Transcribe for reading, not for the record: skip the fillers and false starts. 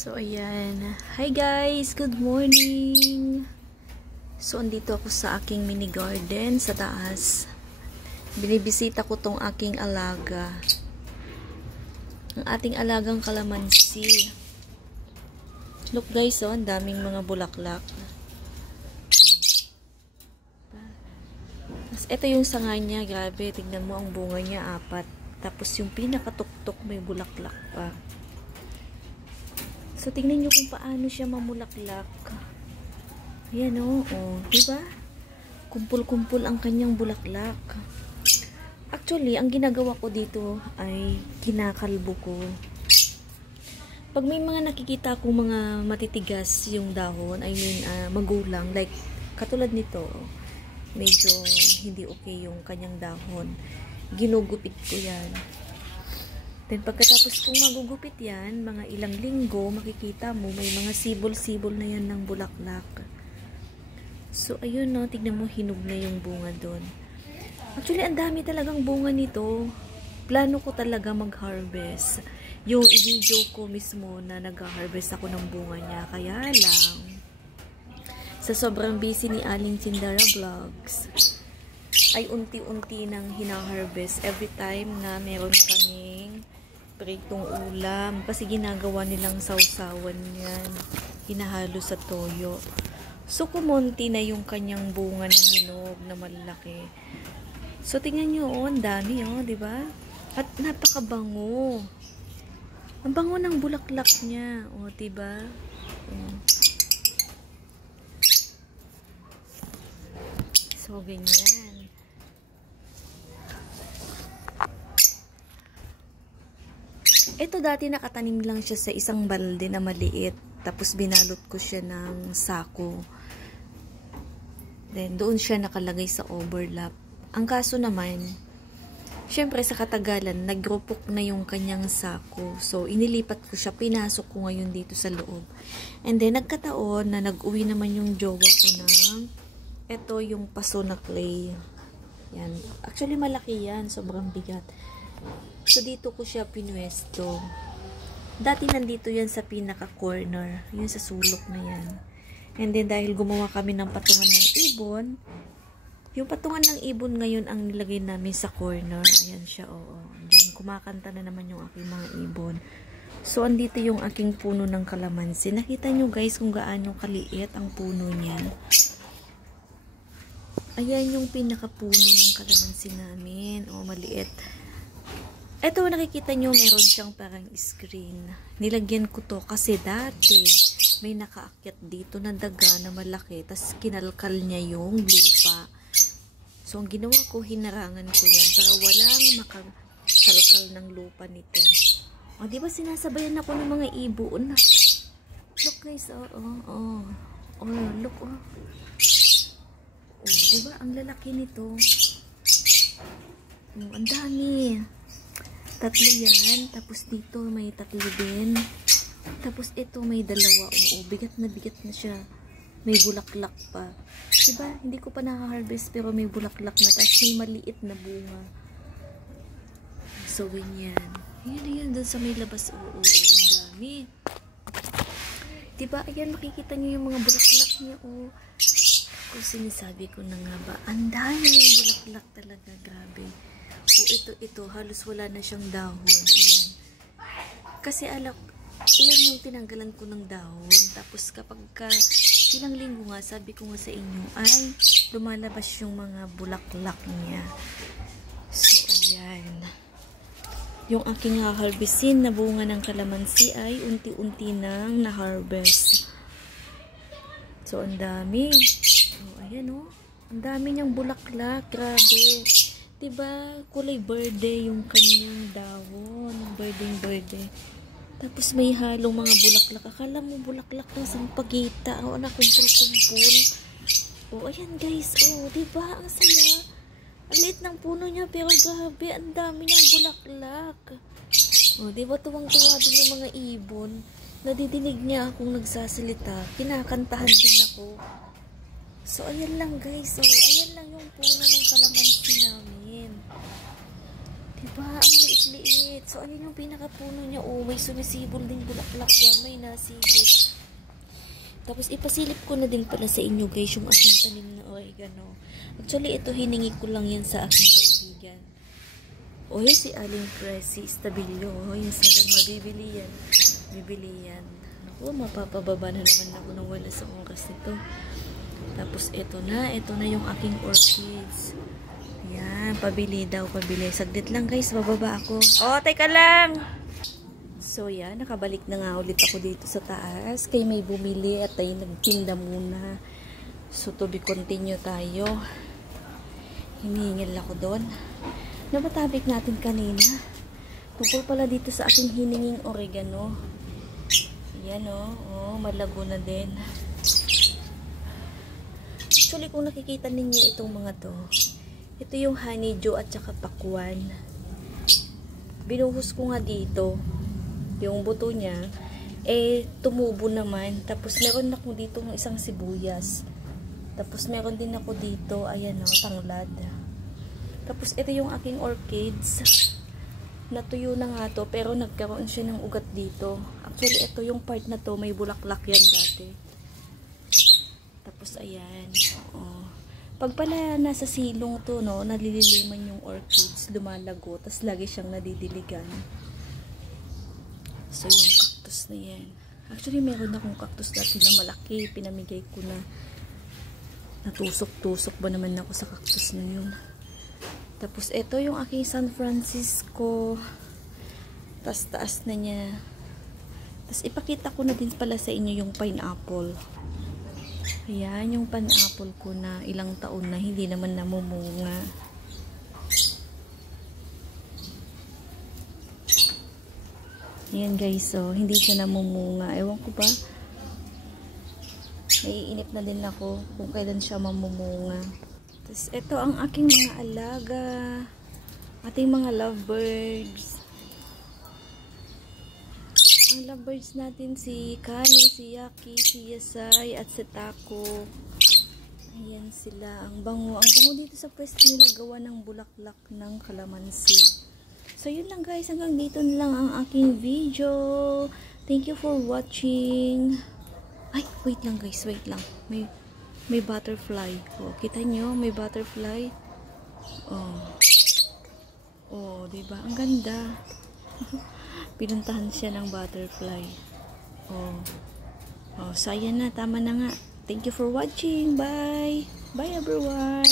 So, ayan. Hi guys! Good morning! So, andito ako sa aking mini garden sa taas. Binibisita ko tong aking alaga. Ang ating alagang kalamansi. Look guys, oh, ang daming mga bulaklak. Ito yung sanga niya. Grabe, tignan mo ang bunga niya, 4. Tapos yung pinakatuktok may bulaklak pa. So, tingnan nyo kung paano siya mamulaklak. Ayan o. Oh, diba? Kumpul-kumpul ang kanyang bulaklak. Actually, ang ginagawa ko dito ay kinakalbo ko. Pag may mga nakikita akong mga matitigas yung dahon, I mean, magulang, like, katulad nito, medyo hindi okay yung kanyang dahon. Ginugupit ko yan. Then, pagkatapos kong magugupit yan, mga ilang linggo, makikita mo, may mga sibol-sibol na yan ng bulaklak. So, ayun no, tignan mo, hinog na yung bunga doon. Actually, ang dami talagang bunga nito. Plano ko talaga mag-harvest. Yung i-video ko mismo na nag-harvest ako ng bunga niya. Kaya lang, sa sobrang busy ni Aling Chindara Vlogs, ay unti-unti nang hina-harvest every time na meron kaming pritong ulam. Kasi ginagawa nilang sausawan yan. Hinahalo sa toyo. So, kumonti na yung kanyang bunga na hinog na malaki. So, tingnan nyo, oh, ang dami, oh, diba? At napakabango. Ang bango ng bulaklak niya, oh, diba? Oh. So, ganyan. Ito dati nakatanim lang siya sa isang balde na maliit. Tapos binalot ko siya ng sako. Then doon siya nakalagay sa overlap. Ang kaso naman, syempre sa katagalan, nagrupok na yung kanyang sako. So inilipat ko siya, pinasok ko ngayon dito sa loob. And then nagkataon na nag-uwi naman yung jowa ko ng ito yung paso na clay. Yan. Actually malaki yan, sobrang bigat. So, dito ko siya pinwesto. Dati nandito yan sa pinaka-corner. Yun sa sulok na yan. And then, dahil gumawa kami ng patungan ng ibon, yung patungan ng ibon ngayon ang nilagay namin sa corner. Ayan siya, oo. Diyan, kumakanta na naman yung aking mga ibon. So, andito yung aking puno ng kalamansi. Nakita nyo guys kung gaano kaliit ang puno niya. Ayan yung pinaka-puno ng kalamansi namin. O, maliit. Ito, nakikita nyo, meron siyang parang screen. Nilagyan ko to kasi dati may nakaakyat dito na daga na malaki. Tapos kinalkal niya yung lupa. So, ang ginawa ko, hinarangan ko yan para walang makakalkal ng lupa nito. O, diba sinasabayan ako ng mga ibon? Look guys, look, diba, ang lalaki nito. Ang dami. 3 yan. Tapos dito may 3 din. Tapos ito may 2. Oo, bigat na siya. May bulaklak pa. Diba? Hindi ko pa naka-harvest pero may bulaklak na. Tapos may maliit na bunga. So, ganyan. Ayan. Doon sa may labas. Oo, ang dami. Diba? Ayan, makikita nyo yung mga bulaklak niya. Oo. Kung sinasabi ko na nga ba, ang dami yung bulaklak talaga. Grabe. O, ito, halos wala na siyang dahon. Ayan. Kasi iyan yung tinanggalan ko ng dahon. Tapos kapag ilang linggo nga, sabi ko nga sa inyo, ay lumalabas yung mga bulaklak niya. So, ayan. Yung aking harvestin na bunga ng kalamansi ay unti-unti nang na-harvest. So, ang dami. So, ayan o. Ang dami niyang bulaklak. Grabe. Diba, kulay berde yung kanyang dahon. Berdeng-berde. Tapos may halong mga bulaklak. Akala mo bulaklak ng sampagita. O, nakumpul-kumpul. O, ayan guys. O, diba, ang saya. Ang liit ng puno niya, pero grabe, ang dami niyang bulaklak. O, diba, tuwang-tuwa din yung mga ibon. Nadidinig niya akong nagsasalita. Kinakantahan din ako. So, ayan lang guys. So, ayan lang yung puno ng kalamansi namin. Diba? Ang liit-liit. So, ayun yung pinakapuno niya. Oh, may sumisibol din bulaklak yan. May nasilip. Tapos, ipasilip ko na din pala sa inyo, guys, yung aking tanim na oregano. Actually, ito hiningi ko lang yan sa aking kaibigan. O, yun si Aling Presi Stabilio. O, yun sabi, mabibili yan. Bibili yan. Naku, mapapababa na naman ako ng wala sa oras nito. Tapos, ito na yung aking orchids. Yan, pabili daw, pabili. Saglit lang, guys, bababa ako. Oh, teka lang! So, yan, nakabalik na nga ulit ako dito sa taas. Kaya may bumili at ay nagtinda muna. So, to be continue tayo. Hinihingil ako doon. Nabatabik natin kanina. Tungkol pala dito sa aking hininging oregano. Yan, oh, malago na din. Actually, kung nakikita ninyo itong mga to, ito yung honeydew at saka pakwan. Binuhos ko nga dito. Yung buto niya, tumubo naman. Tapos, meron ako dito ng isang sibuyas. Tapos, meron din ako dito, ayan tanglad. Tapos, ito yung aking orchids. Natuyo na nga to, pero nagkaroon siya ng ugat dito. Actually, ito yung part na to, may bulaklak yan dati. Tapos, ayan. Oo. Pag pala nasa silong to, nalililiman yung orchids, lumalago, tas lagi siyang nadidiligan. So, yung cactus na yan. Actually, meron akong cactus dati na malaki. Pinamigay ko na. Natusok-tusok ba naman ako sa cactus na yun. Tapos, ito yung aking San Francisco. Tas-taas na niya. Tapos, ipakita ko na din pala sa inyo yung pineapple. Ayan, yung pineapple ko na ilang taon na hindi naman namumunga. Ayan guys, so hindi siya namumunga. Ewan ko ba? Naiinip na din ako kung kailan siya mamumunga. Tapos ito ang aking mga alaga. Ating mga lovebirds. Ang lovebirds natin si Kani, si Yaki, si Yasay, at si Taco. Ayan sila. Ang bango. Ang bango dito sa pwesto nila gawa ng bulaklak ng kalamansi. So, yun lang guys. Hanggang dito na lang ang aking video. Thank you for watching. Ay, wait lang guys. Wait lang. May butterfly. Oh, kita nyo? May butterfly. Oh. Oh, diba? Ang ganda. Pinuntahan siya ng butterfly. Oh. Oh, so ayan na. Tama na nga. Thank you for watching. Bye. Bye everyone.